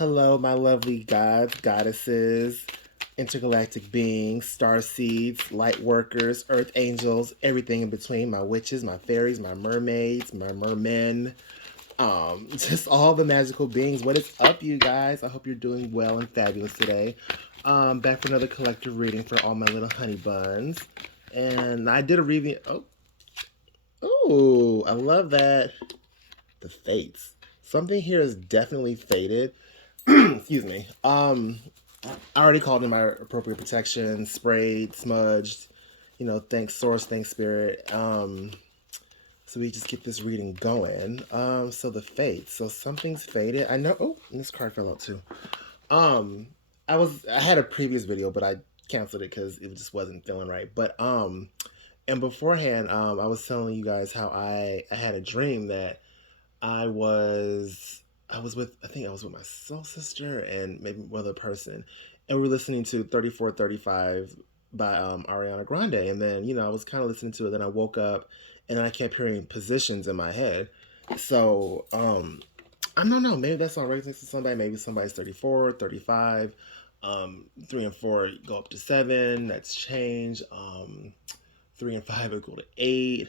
Hello, my lovely gods, goddesses, intergalactic beings, star seeds, light workers, earth angels, everything in between, my witches, my fairies, my mermaids, my mermen, just all the magical beings. What is up, you guys? I hope you're doing well and fabulous today. Back for another collective reading for all my little honey buns. And I did a review. Oh, I love that. The fates. Something here is definitely faded. Excuse me. I already called in my appropriate protection, sprayed, smudged. Thanks source, thanks spirit. So we just get this reading going. So the fate. So something's faded. I know. Oh, and this card fell out too. Um, I had a previous video, but I canceled it because it just wasn't feeling right. But and beforehand, I was telling you guys how I had a dream that I think I was with my soul sister and maybe one other person, and we were listening to 3435 by Ariana Grande, and then I was kind of listening to it. Then I woke up, and then I kept hearing positions in my head. So I don't know. Maybe that's on raising to somebody. Maybe somebody's 34, 35. 3 and 4 go up to 7. That's change. 3 and 5 equal to 8.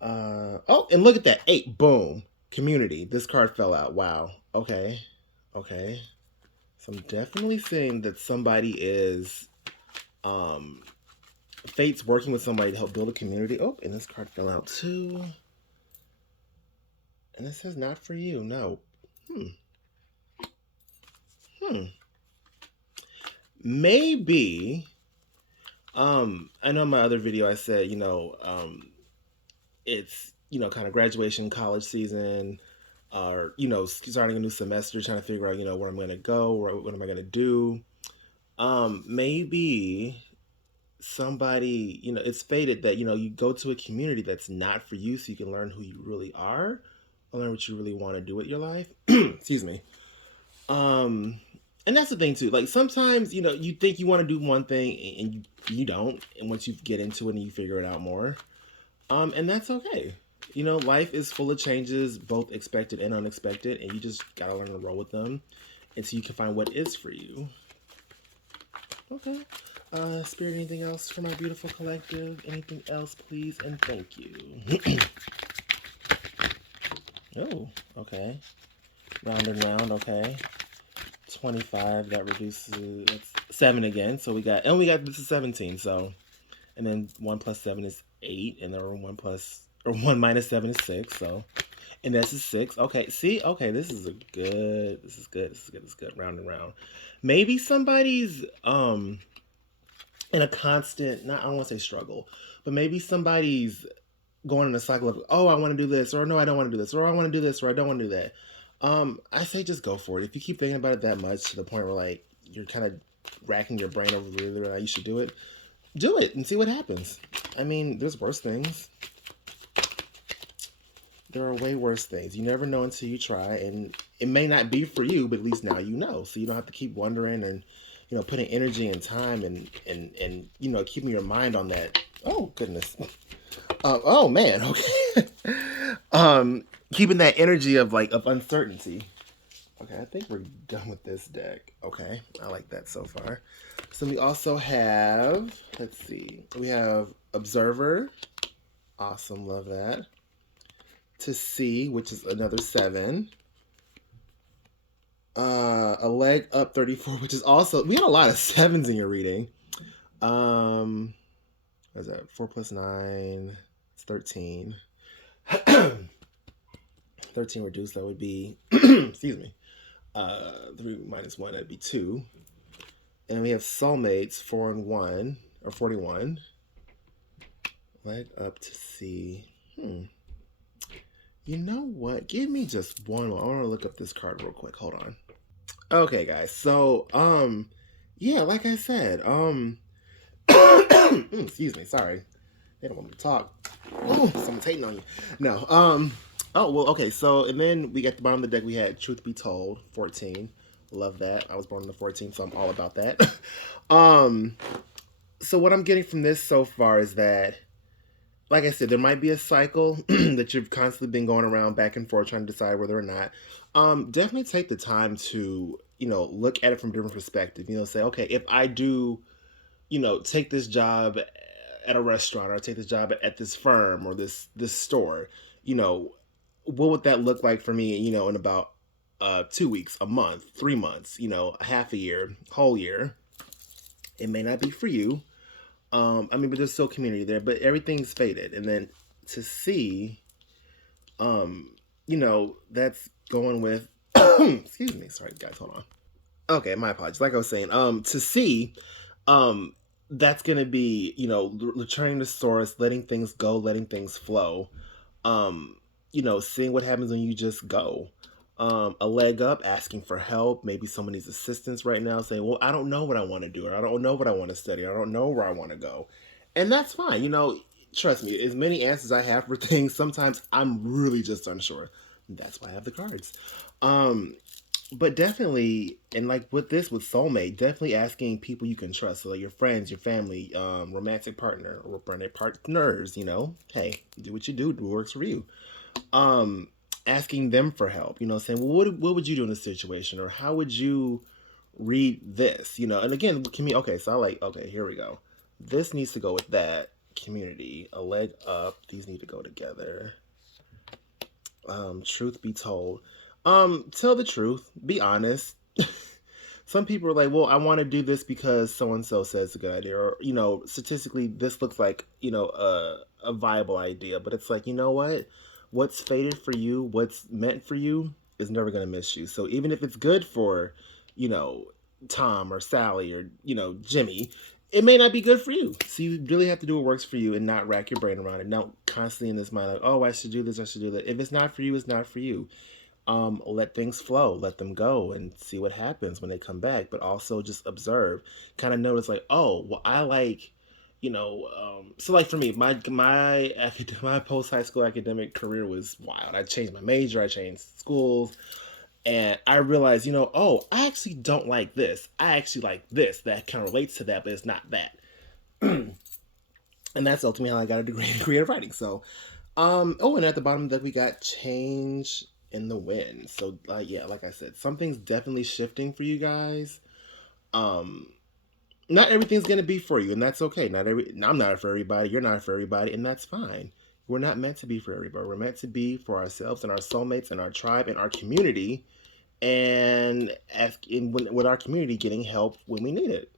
Oh, and look at that. 8. Boom. Community. This card fell out. Wow. Okay. Okay. So I'm definitely seeing that somebody is fate's working with somebody to help build a community. Oh, and this card fell out too. And it says not for you. No. Maybe. I know in my other video I said, it's kind of graduation, college season, or starting a new semester, trying to figure out where I'm going to go, or what am I going to do. Maybe somebody, it's fated that you go to a community that's not for you, so you can learn who you really are, or learn what you really want to do with your life. Excuse me. And that's the thing too. Like sometimes you think you want to do one thing and you don't, and once you get into it and you figure it out more, and that's okay. Life is full of changes, both expected and unexpected, and you just gotta learn to roll with them until you can find what is for you. Okay. Spirit, anything else for my beautiful collective? Anything else, please, and thank you. Oh, okay. Round and round, okay. 25, that reduces, that's 7 again. So we got this is 17, so, and then 1 plus 7 is 8, and then 1 minus 7 is 6, so, and this is 6. Okay, see, okay, this is good, round and round. Maybe somebody's, in a constant, not, I don't want to say struggle, but maybe somebody's going in a cycle of, oh, I want to do this, or no, I don't want to do this, or I want to do this, or I don't want to do that. I say just go for it. If you keep thinking about it that much to the point where like you're kind of racking your brain over really how you should do it and see what happens. I mean, there's worse things. There are way worse things. You never know until you try, and it may not be for you, but at least now you know. So you don't have to keep wondering and putting energy and time and keeping your mind on that. Oh goodness. Oh man. Okay. Keeping that energy of uncertainty. Okay, I think we're done with this deck. Okay, I like that so far. So we also have, let's see, we have Observer. Awesome, love that. To See, which is another 7. A Leg Up 34, which is also, we had a lot of 7s in your reading. What is that? 4 plus 9, it's 13. 13 reduced, that would be, excuse me, 3 minus 1, that'd be 2. And we have Soulmates, 4 and 1, or 41. Leg Up To See. You know what? Give me just one more. I want to look up this card real quick. Hold on. Okay, guys. So, yeah, like I said, excuse me, sorry. They don't want me to talk. Oh, someone's hating on you. No, oh, well, okay, so, and then we got the bottom of the deck, we had Truth Be Told, 14. Love that. I was born on the 14th, so I'm all about that. So what I'm getting from this so far is that like I said, there might be a cycle that you've constantly been going around back and forth trying to decide whether or not. Definitely take the time to, look at it from a different perspective. Say, okay, if I do, take this job at a restaurant, or take this job at this firm or this store, you know, what would that look like for me, in about 2 weeks, a month, 3 months, a half a year, whole year. It may not be for you. I mean, but there's still community there, but everything's faded. And then to see, that's going with excuse me, sorry guys, hold on. Okay, my apologies. Like I was saying, to see, um, that's gonna be, returning to source, letting things go, letting things flow. Um, seeing what happens when you just go. A leg up, asking for help. Maybe someone needs assistance right now, saying, "Well, I don't know what I want to do, or I don't know what I want to study, or I don't know where I want to go," and that's fine. Trust me. As many answers I have for things, sometimes I'm really just unsure. That's why I have the cards. Um, but definitely, and like with soulmate, definitely asking people you can trust, so like your friends, your family, romantic partner, or romantic partners. Hey, do what you do. Do what works for you. Um, Asking them for help. Saying, well, what would you do in this situation, or how would you read this? And again, okay, so I like, okay, here we go. This needs to go with that community. A leg up. These need to go together. Truth be told, tell the truth. Be honest. Some people are like, well, I want to do this because so and so says it's a good idea, or statistically, this looks like a viable idea. But it's like, you know what? What's fated for you, what's meant for you, is never gonna miss you. So even if it's good for, you know, Tom or Sally or Jimmy, it may not be good for you. So you really have to do what works for you and not rack your brain around it. Not constantly in this mind like, oh, I should do this, I should do that. If it's not for you, it's not for you. Let things flow, let them go, and see what happens when they come back. But also just observe, kind of notice like, oh, well, I like, so like for me, my post high school academic career was wild. I changed my major, I changed schools, and I realized, oh, I actually don't like this. I actually like this. That kind of relates to that, but it's not that. And that's ultimately how I got a degree in creative writing. So, oh, and at the bottom that we got change in the wind. So, yeah, like I said, something's definitely shifting for you guys. Um, Not everything's gonna be for you, and that's okay. I'm not for everybody. You're not for everybody, and that's fine. We're not meant to be for everybody. We're meant to be for ourselves and our soulmates and our tribe and our community, and with our community getting help when we need it.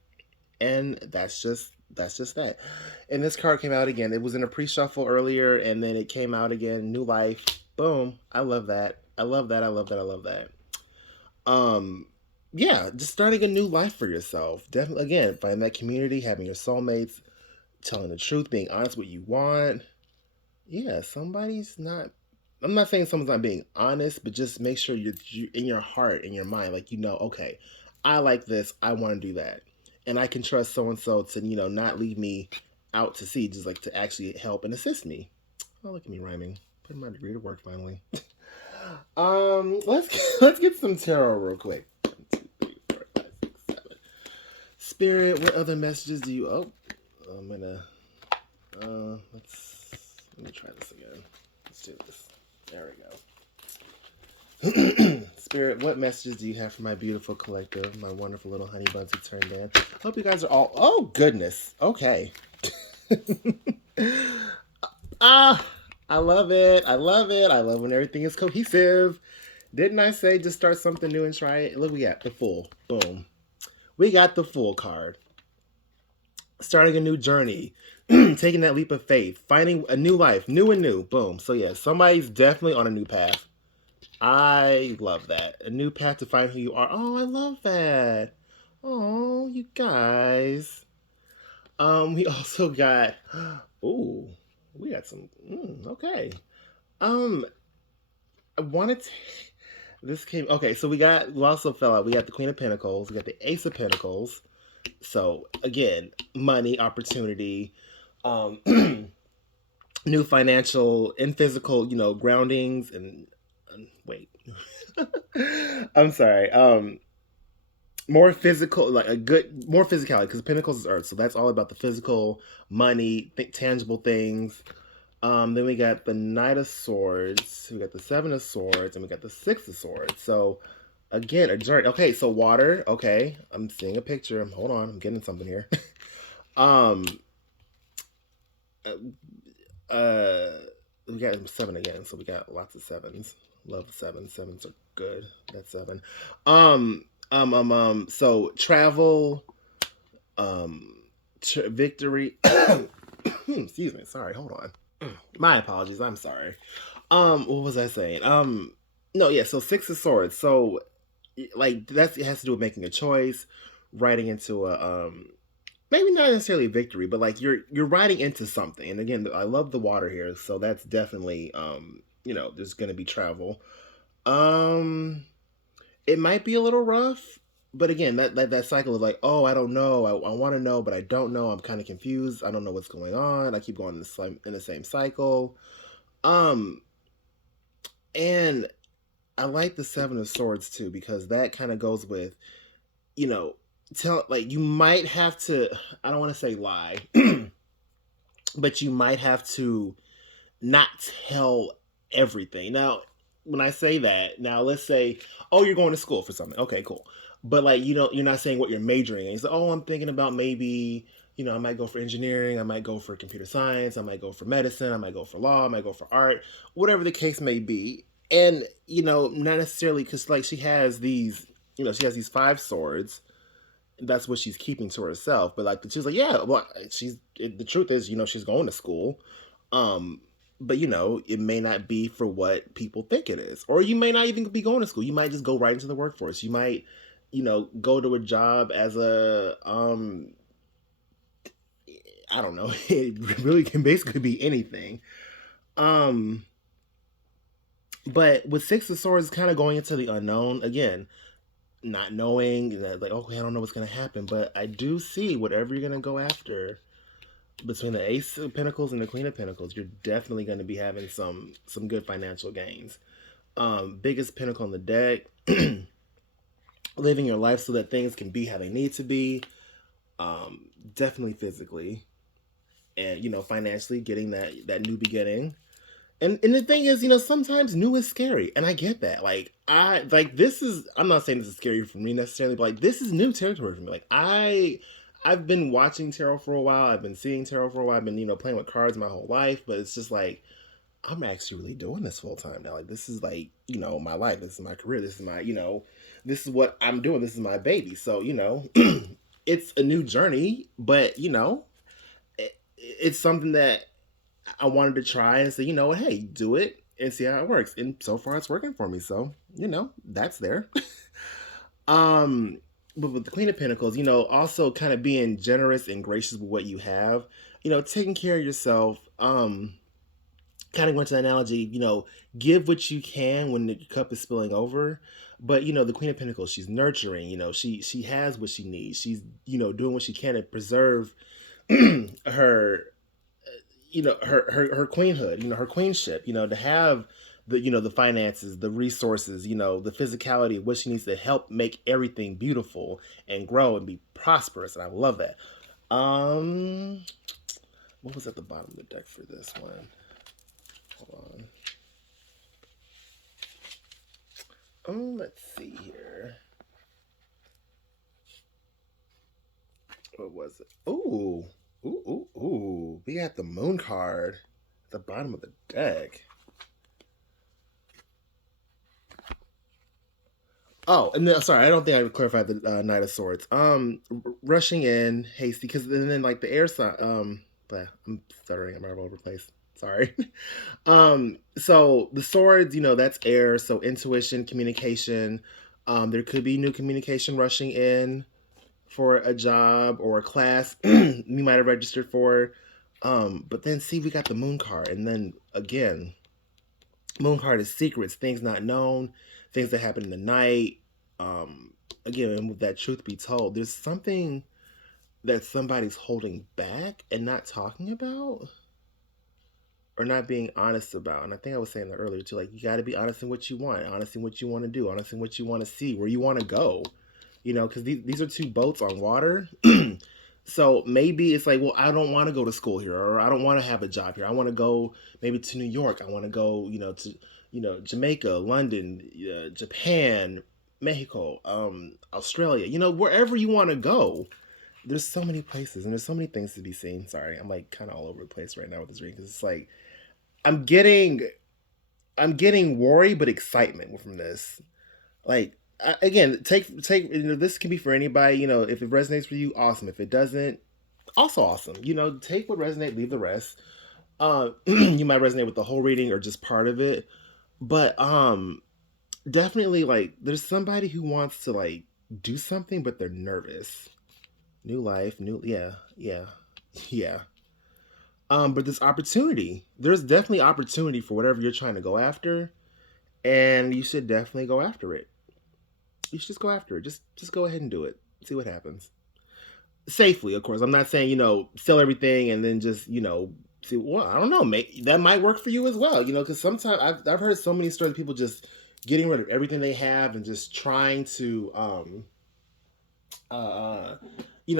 And that's just that. And this card came out again. It was in a pre-shuffle earlier, and then it came out again. New life. Boom. I love that. I love that. I love that. I love that. Um, yeah, just starting a new life for yourself. Definitely, again, finding that community, having your soulmates, telling the truth, being honest what you want. Yeah, somebody's not. I'm not saying someone's not being honest, but just make sure you in your heart, in your mind, like okay, I like this. I want to do that, and I can trust so and so to not leave me out to sea, just like to actually help and assist me. Oh, look at me rhyming. Putting my degree to work finally. Let's get some tarot real quick. 1, 2, 3, 4, 5, 6, 7. Spirit, what other messages do you? Oh, I'm gonna. Let me try this again. Let's do this. There we go. Spirit, what messages do you have for my beautiful collective, my wonderful little honey buns who turned in? Hope you guys are all. Oh goodness. Okay. Ah, I love it. I love it. I love when everything is cohesive. Didn't I say just start something new and try it? Look, we got the Fool. Boom. We got the Fool card. Starting a new journey, taking that leap of faith, finding a new life, new and new. Boom. So yeah, somebody's definitely on a new path. I love that. A new path to find who you are. Oh, I love that. Oh, you guys. We also got. Ooh, we got some. Okay. Um, I wanted to. This came okay. So we also fell out. We got the Queen of Pentacles. We got the Ace of Pentacles. So again, money, opportunity, um, new financial and physical, groundings and wait. I'm sorry. More physical, like more physicality, because Pentacles is Earth, so that's all about the physical, money, tangible things. Then we got the Knight of Swords. We got the Seven of Swords, and we got the Six of Swords. So again, a journey. Okay, so water. Okay, I'm seeing a picture. Hold on, I'm getting something here. um, uh, we got seven again, so we got lots of sevens. Love sevens. Sevens are good. That's seven. So travel. Um, victory. Excuse me. Sorry. Hold on. My apologies. I'm sorry. What was I saying? No, yeah. So Six of Swords. So like that's it has to do with making a choice, writing into a maybe not necessarily a victory, but like you're riding into something. And again, I love the water here, so that's definitely there's gonna be travel. Um, it might be a little rough, but again, that cycle of like, oh, I don't know, I want to know, but I don't know. I'm kind of confused. I don't know what's going on. I keep going in the same cycle. Um, and I like the Seven of Swords too because that kind of goes with you know tell like you might have to. I don't want to say lie, but you might have to not tell everything. Now, when I say that, now let's say, oh, you're going to school for something. Okay, cool. But like you're not saying what you're majoring in. So, oh, I'm thinking about maybe, I might go for engineering, I might go for computer science, I might go for medicine, I might go for law, I might go for art, whatever the case may be. And, not necessarily because like she has these five swords. That's what she's keeping to herself. But like she's like, yeah, well, the truth is, she's going to school. Um, but it may not be for what people think it is, or you may not even be going to school. You might just go right into the workforce. You might, go to a job as a I don't know. It really can basically be anything. Um, but with Six of Swords, kind of going into the unknown again, not knowing that, like, okay, I don't know what's gonna happen, but I do see whatever you're gonna go after between the Ace of Pentacles and the Queen of Pentacles, you're definitely going to be having some good financial gains. Biggest Pentacle on the deck, living your life so that things can be how they need to be. Definitely physically, and financially, getting that new beginning. And the thing is, sometimes new is scary, and I get that. Like this is. I'm not saying this is scary for me necessarily, but like this is new territory for me. Like I've been watching tarot for a while. I've been seeing tarot for a while. I've been playing with cards my whole life, but it's just like I'm actually really doing this full time now. Like this is like my life. This is my career. This is my this is what I'm doing. This is my baby. So it's a new journey, but it's something that I wanted to try and say, hey, do it and see how it works. And so far it's working for me. So, that's there. um, but with the Queen of Pentacles, also kind of being generous and gracious with what you have, taking care of yourself. Kind of going to the analogy, give what you can when the cup is spilling over. But the Queen of Pentacles, she's nurturing, she has what she needs. She's, doing what she can to preserve her her queenhood, her queenship, to have the finances, the resources, the physicality of what she needs to help make everything beautiful and grow and be prosperous. And I love that. What was at the bottom of the deck for this one? Hold on. Let's see here. What was it? Ooh. Ooh. We got the moon card at the bottom of the deck. Oh, and then, sorry, I don't think I clarified the Knight of Swords. Rushing in, hasty, because then like the air sign. But I'm stuttering. I'm all over the place. Sorry. So the swords, that's air. So intuition, communication. There could be new communication rushing in for a job or a class you might have registered for. But then see, we got the moon card, and then again, moon card is secrets, things not known, things that happen in the night. Again, and with that truth be told, there's something that somebody's holding back and not talking about or not being honest about. And I think I was saying that earlier too, like you got to be honest in what you want, honest in what you want to do, honest in what you want to see, where you want to go, because these are two boats on water. So maybe it's like, well, I don't want to go to school here, or I don't want to have a job here. I want to go maybe to New York. I want to go, to Jamaica, London, Japan, Mexico, Australia. Wherever you want to go. There's so many places and there's so many things to be seen. Sorry, I'm like kind of all over the place right now with this reading because it's like I'm getting I'm getting worry but excitement from this. Like again, take this can be for anybody. If it resonates with you, awesome. If it doesn't, also awesome. Take what resonates, leave the rest. You might resonate with the whole reading or just part of it, but definitely like there's somebody who wants to like do something, but they're nervous. New life, yeah, yeah. But there's opportunity. There's definitely opportunity for whatever you're trying to go after, and you should definitely go after it. You should just go after it. Just go ahead and do it. See what happens. Safely, of course. I'm not saying sell everything and then just see. Well, I don't know. That might work for you as well. Because sometimes I've heard so many stories of people just getting rid of everything they have and just trying to uh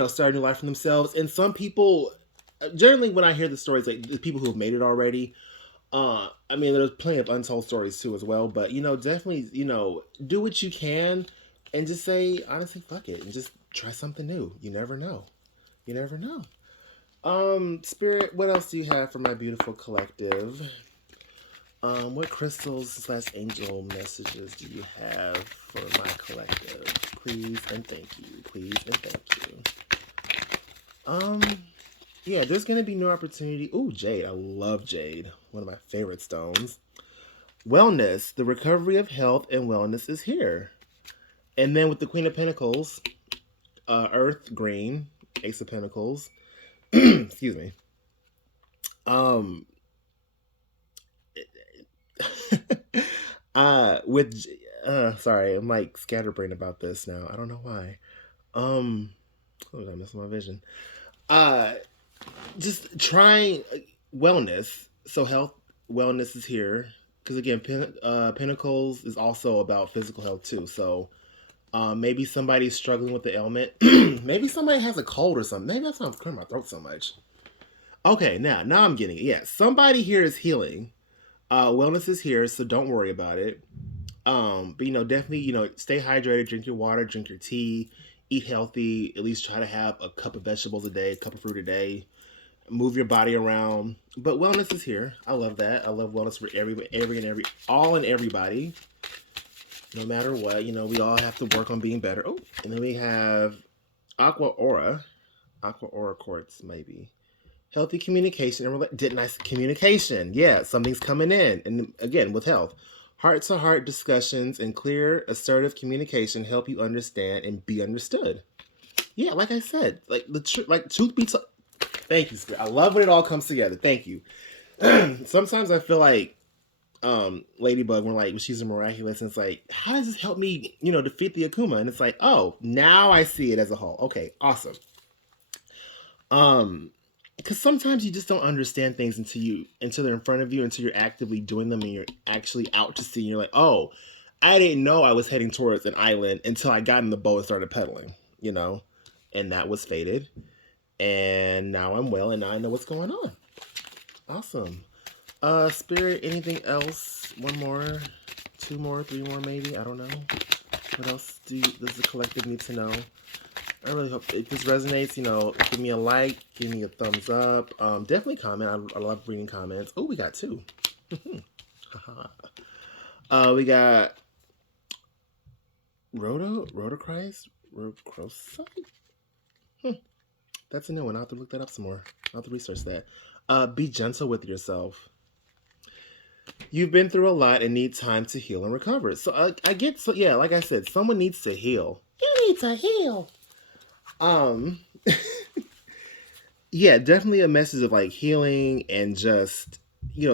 start a new life for themselves. And some people, generally, when I hear the stories, like the people who have made it already, I mean, there's plenty of untold stories too as well. But definitely, do what you can, and just say honestly, fuck it, and just try something new. You never know. You never know. Spirit, what else do you have for my beautiful collective? What crystals/angel messages do you have for my collective? Please and thank you. Please and thank you. Um, yeah, there's gonna be no opportunity. Ooh, jade. I love jade. One of my favorite stones. Wellness. The recovery of health and wellness is here. And then with the Queen of Pentacles, Earth Green, Ace of Pentacles. Excuse me. Um, with sorry, I'm like scatterbrained about this now. I don't know why. Oh, I missed my vision. Uh, just trying wellness. So health, wellness is here because again, Pentacles is also about physical health too. So maybe somebody's struggling with the ailment. Maybe somebody has a cold or something. Maybe that's why I'm clearing my throat so much. Okay, now I'm getting it. Yeah, somebody here is healing. Wellness is here, so don't worry about it. But definitely, stay hydrated, drink your water, drink your tea, eat healthy. At least try to have a cup of vegetables a day, a cup of fruit a day. Move your body around. But wellness is here. I love that. I love wellness for all and everybody. No matter what, we all have to work on being better. Oh, and then we have Aqua Aura Quartz, maybe. Healthy communication and didn't I communication? Yeah, something's coming in, and again with health, heart to heart discussions and clear, assertive communication help you understand and be understood. Yeah, like I said, like like truth be told. Thank you, Spirit. I love when it all comes together. Thank you. Sometimes I feel like Ladybug when she's a miraculous, and it's like, how does this help me, defeat the Akuma? And it's like, oh, now I see it as a whole. Okay, awesome. Um, because sometimes you just don't understand things until they're in front of you, until you're actively doing them and you're actually out to sea. And you're like, oh, I didn't know I was heading towards an island until I got in the boat and started pedaling, and that was fated. And now I'm well, and now I know what's going on. Awesome. Spirit, anything else? One more, two more, three more, maybe. I don't know. What else does the collective need to know? I really hope if this resonates, give me a like, give me a thumbs up. Definitely comment. I love reading comments. Oh, we got two. We got Rhodochrist? That's a new one. I'll have to look that up some more. I'll have to research that. Be gentle with yourself. You've been through a lot and need time to heal and recover. So I get, so yeah, like I said, someone needs to heal. You need to heal. Yeah, definitely a message of like healing and just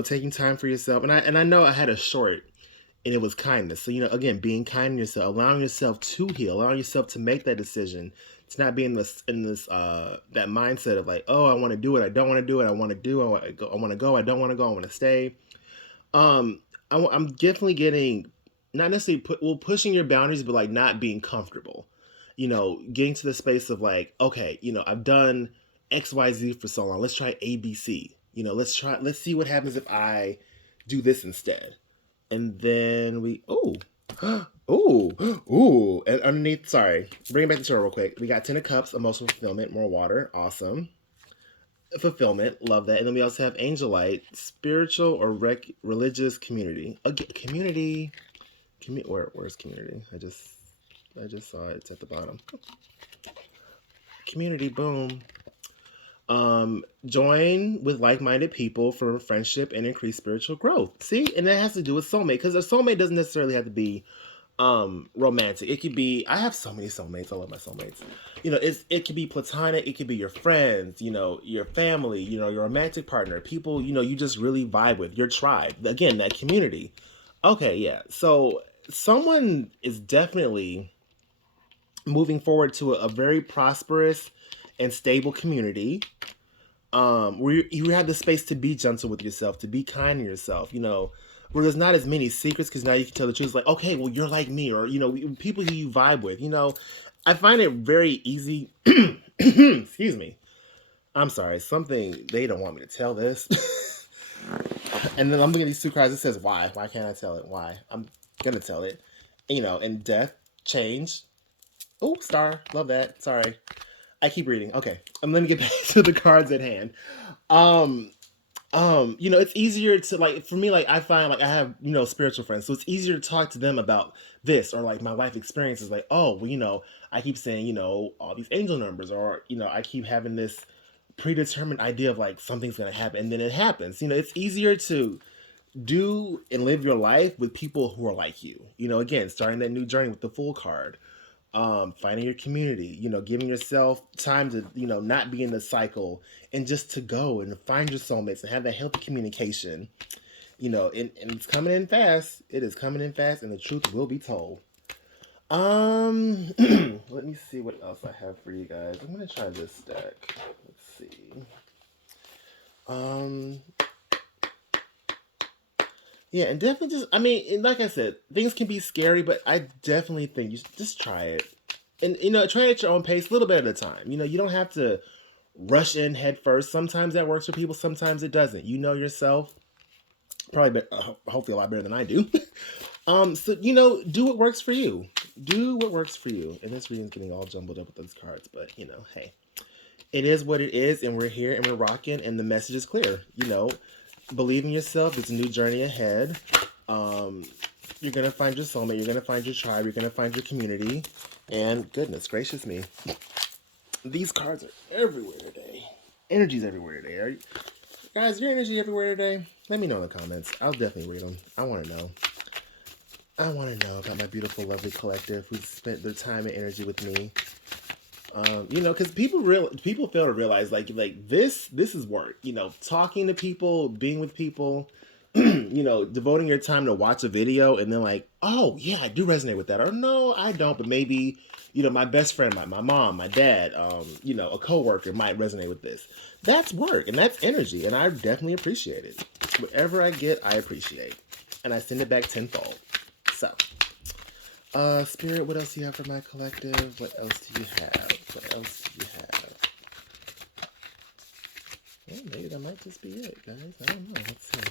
taking time for yourself. And I know I had a short, and it was kindness. So again, being kind to yourself, allowing yourself to heal, allowing yourself to make that decision, to not be in this that mindset of like, oh, I want to do it, I don't want to do it, I want to do, I want to go, I don't want to go, I want to stay. I'm definitely getting not necessarily pushing your boundaries, but like not being comfortable. getting to the space of like, okay, I've done XYZ for so long. Let's try ABC. Let's see what happens if I do this instead. And then ooh, ooh. And underneath, sorry, bring it back to show real quick. We got 10 of Cups, emotional fulfillment, more water. Awesome. Fulfillment, love that. And then we also have Angel Light, spiritual or religious community. Again, community. Where's community? I just saw it. It's at the bottom. Community, boom. Join with like-minded people for friendship and increased spiritual growth. See, and that has to do with soulmate, because a soulmate doesn't necessarily have to be romantic. It could be, I have so many soulmates. I love my soulmates. It could be platonic. It could be your friends, your family, your romantic partner, people you just really vibe with, your tribe, again, that community. Okay, yeah, so someone is definitely moving forward to a very prosperous and stable community, where you have the space to be gentle with yourself, to be kind to yourself, where there's not as many secrets, because now you can tell the truth. It's like, okay, well, you're like me, or people who you vibe with. I find it very easy. Excuse me. I'm sorry. Something they don't want me to tell this, and then I'm looking at these two cards. It says why. Why can't I tell it? Why? I'm gonna tell it. And death, change. Oh, star. Love that. Sorry. I keep reading. Okay. Let me get back to the cards at hand. Um, it's easier to, like, for me, like, I find, like, I have, spiritual friends, so it's easier to talk to them about this, or like my life experiences, like, oh, well, I keep saying, all these angel numbers, or, I keep having this predetermined idea of like something's gonna happen, and then it happens. It's easier to do and live your life with people who are like you. Again, starting that new journey with the Fool card, finding your community, giving yourself time to, not be in the cycle, and just to go and find your soulmates and have that healthy communication, and it's coming in fast. It is coming in fast, and the truth will be told. Let me see what else I have for you guys. I'm gonna try this deck. Let's see. Um, yeah, and definitely just, I mean, like I said, things can be scary, but I definitely think you should just try it. And, try it at your own pace, a little bit at a time. You don't have to rush in head first. Sometimes that works for people, sometimes it doesn't. You know yourself, probably, hopefully a lot better than I do. So, do what works for you. Do what works for you. And this reading's getting all jumbled up with those cards, but, hey. It is what it is, and we're here, and we're rocking, and the message is clear. Believe in yourself. It's a new journey ahead. You're going to find your soulmate. You're going to find your tribe. You're going to find your community. And goodness gracious me, these cards are everywhere today. Energy's everywhere today. Guys, your energy everywhere today? Let me know in the comments. I'll definitely read them. I want to know. I want to know about my beautiful, lovely collective who spent their time and energy with me. Because people fail to realize, like this is work. Talking to people, being with people, devoting your time to watch a video, and then like, oh yeah, I do resonate with that, or no, I don't, but maybe, my best friend, my mom, my dad, a coworker might resonate with this. That's work, and that's energy, and I definitely appreciate it. Whatever I get, I appreciate, and I send it back tenfold. So. Spirit, what else do you have for my collective? What else do you have? What else do you have? Well, maybe that might just be it, guys. I don't know. Let's see.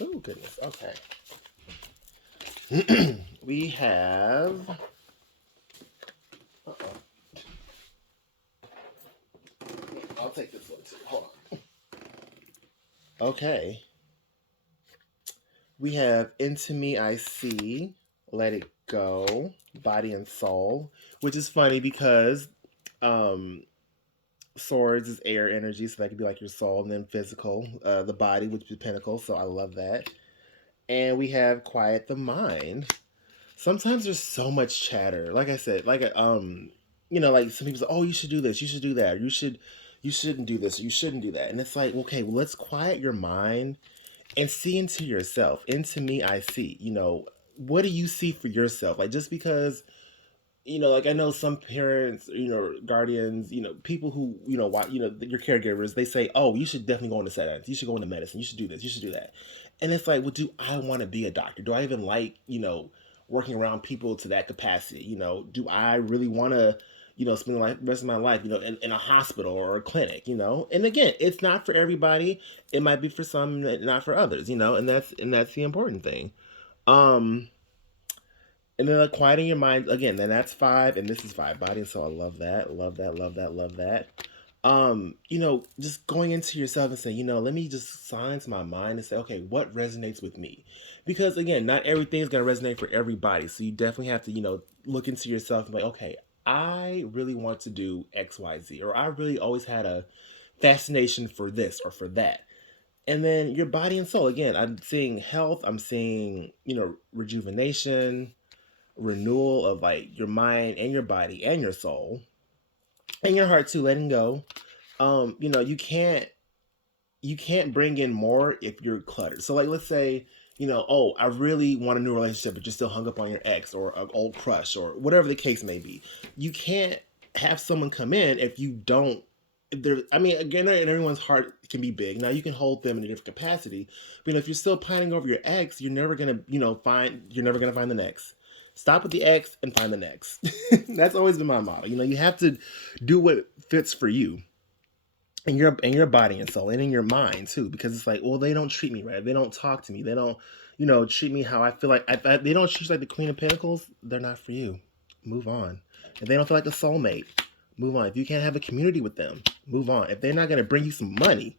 Oh, goodness. Okay. We have... I'll take this one too. Hold on. Okay. We have Into Me I See, Let It Go, Body and Soul, which is funny because swords is air energy, so that could be like your soul, and then physical, the body, which is Pentacle, so I love that. And we have Quiet the Mind. Sometimes there's so much chatter. Like I said, like like some people say, oh, you should do this, you should do that, or you shouldn't do this, or you shouldn't do that. And it's like, okay, well, let's quiet your mind and see into yourself. Into me, I see. What do you see for yourself? Like, just because, like I know some parents, guardians, people who, watch, your caregivers, they say, oh, you should definitely go into settings. You should go into medicine. You should do this. You should do that. And it's like, well, do I want to be a doctor? Do I even like, working around people to that capacity? Do I really want to, spend the rest of my life, in a hospital or a clinic, And again, it's not for everybody. It might be for some, not for others, and that's the important thing. Um, and then like quieting your mind again, then that's five, and this is five body. So I love that, love that, love that, love that. Just going into yourself and saying, let me just silence my mind and say, okay, what resonates with me? Because again, not everything's gonna resonate for everybody. So you definitely have to, look into yourself and be like, okay, I really want to do XYZ, or I really always had a fascination for this or for that. And then your body and soul. Again, I'm seeing health, I'm seeing, rejuvenation, renewal of like your mind and your body and your soul and your heart too, letting go. You can't bring in more if you're cluttered. So like let's say, oh, I really want a new relationship, but you're still hung up on your ex or an old crush or whatever the case may be. You can't have someone come in if you don't. If there, I mean, again, everyone's heart can be big. Now you can hold them in a different capacity, but if you're still pining over your ex, you're never gonna, you're never gonna find the next. Stop with the ex and find the next. That's always been my motto. You have to do what fits for you in your body and soul and in your mind too, because it's like, well, they don't treat me right, they don't talk to me, they don't treat me how I feel like they don't treat you like the Queen of Pentacles, they're not for you. Move on. If they don't feel like a soulmate, move on. If you can't have a community with them, move on. If they're not going to bring you some money,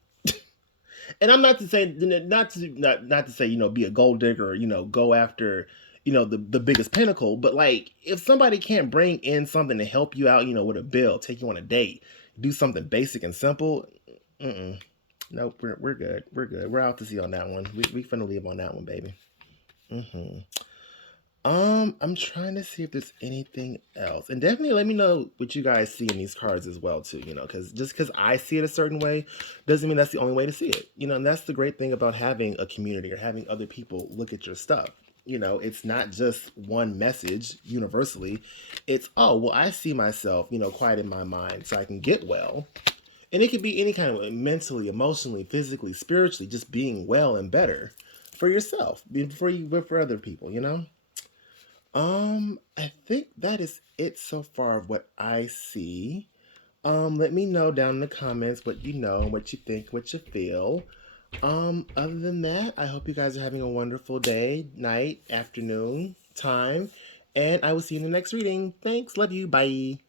and I'm not to say, not to say, be a gold digger or, go after, the biggest pinnacle, but like if somebody can't bring in something to help you out, with a bill, take you on a date, do something basic and simple, mm-mm. Nope, we're good. We're good. We're out to sea on that one. We finna leave on that one, baby. Mm-hmm. I'm trying to see if there's anything else, and definitely let me know what you guys see in these cards as well, too. Because just because I see it a certain way, doesn't mean that's the only way to see it. And that's the great thing about having a community or having other people look at your stuff. It's not just one message universally. It's, oh, well, I see myself, quiet in my mind so I can get well. And it could be any kind of mentally, emotionally, physically, spiritually, just being well and better for yourself, for you, but for other people. I think that is it so far of what I see. Let me know down in the comments what you know, what you think, what you feel. Other than that, I hope you guys are having a wonderful day, night, afternoon, time, and I will see you in the next reading. Thanks, love you, bye.